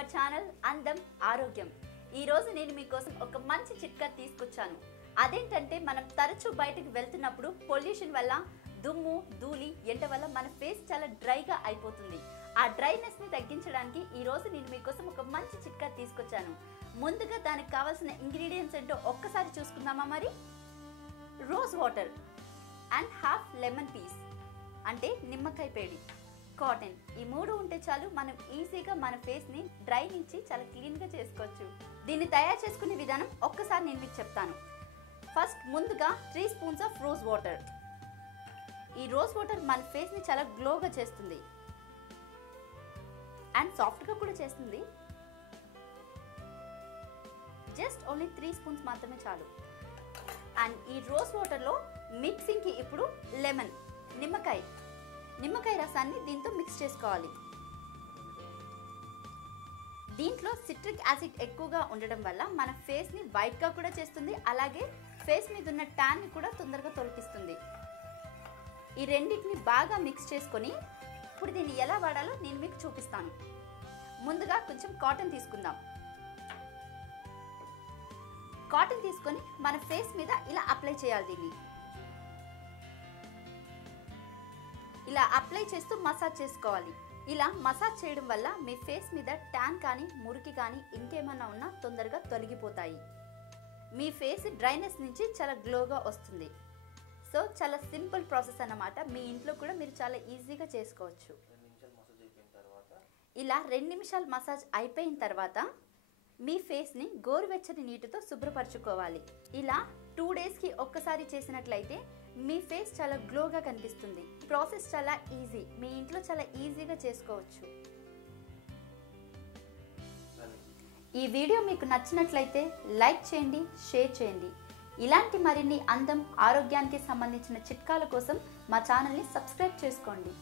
Our channel అందం ఆరోగ్యం. ఈ రోజు నేను మీకోసం ఒక మంచి చిట్కా తీసుకొచ్చాను. అదేంటంటే మనం తరచూ బయటకు వెళ్తున్నప్పుడు పొల్యూషన్ వల్ల దుమ్ము ధూళి ఎండ వల్ల మన ఫేస్ చాలా డ్రైగా అయిపోతుంది. ఆ డ్రైనెస్ని తగ్గించడానికి ఈ రోజు నేను మీకోసం ఒక మంచి చిట్కా తీసుకొచ్చాను. ముందుగా దానికి కావాల్సిన ఇంగ్రీడియంట్స్ ఏంటో ఒక్కసారి చూసుకుందామా మరి? Rose water and half lemon piece అంటే నిమ్మకాయ పేడి. కాటన్. ఈ మూడు ఉంటే చాలు మనం ఈజీగా మన ఫేస్ని డ్రై నుంచి చాలా క్లీన్గా చేసుకోవచ్చు. దీన్ని తయారు చేసుకునే విధానం ఒక్కసారి నేను మీకు చెప్తాను. ఫస్ట్ ముందుగా three spoons of rose water. ఈ రోజ్ వాటర్ మన ఫేస్ని చాలా గ్లోగా చేస్తుంది. అండ్ సాఫ్ట్గా కూడా చేస్తుంది. జస్ట్ ఓన్లీ త్రీ స్పూన్స్ మాత్రమే చాలు. అండ్ ఈ రోజ్ వాటర్లో మిక్సింగ్కి ఇప్పుడు లెమన్ నిమ్మకాయ. నిమ్మకాయ రసాన్ని దీంతో మిక్స్ చేసుకోవాలి. దీంట్లో సిట్రిక్ యాసిడ్ ఎక్కువగా ఉండడం వల్ల మన ఫేస్ని వైట్గా కూడా చేస్తుంది. అలాగే ఫేస్ మీద ఉన్న ట్యాన్ని కూడా తొందరగా తొలగిస్తుంది. ఈ రెండింటిని బాగా మిక్స్ చేసుకొని ఇప్పుడు దీన్ని ఎలా వాడాలో నేను మీకు చూపిస్తాను. ముందుగా కొంచెం కాటన్ తీసుకుందాం. కాటన్ తీసుకొని మన ఫేస్ మీద ఇలా అప్లై చేయాలి దీన్ని. ఇలా అప్లై చేస్తూ మసాజ్ చేసుకోవాలి. ఇలా మసాజ్ చేయడం వల్ల మీ ఫేస్ మీద ట్యాన్ కానీ మురికి కానీ ఇంకేమన్నా ఉన్నా తొందరగా తొలగిపోతాయి. మీ ఫేస్ డ్రైనెస్ నుంచి చాలా గ్లోగా వస్తుంది. సో చాలా సింపుల్ ప్రాసెస్ అన్నమాట. మీ ఇంట్లో కూడా మీరు చాలా ఈజీగా చేసుకోవచ్చు. ఇలా రెండు నిమిషాలు మసాజ్ అయిపోయిన తర్వాత మీ ఫేస్ని గోరువెచ్చని నీటితో శుభ్రపరచుకోవాలి. ఇలా టూ డేస్కి ఒక్కసారి చేసినట్లయితే మీ ఫేస్ చాలా గ్లోగా కనిపిస్తుంది. ప్రాసెస్ చాలా ఈజీ. మీ ఇంట్లో చాలా ఈజీగా చేసుకోవచ్చు. ఈ వీడియో మీకు నచ్చినట్లయితే లైక్ చేయండి షేర్ చేయండి. ఇలాంటి మరిన్ని అందం ఆరోగ్యానికి సంబంధించిన చిట్కాల కోసం మా ఛానల్ని సబ్స్క్రైబ్ చేసుకోండి.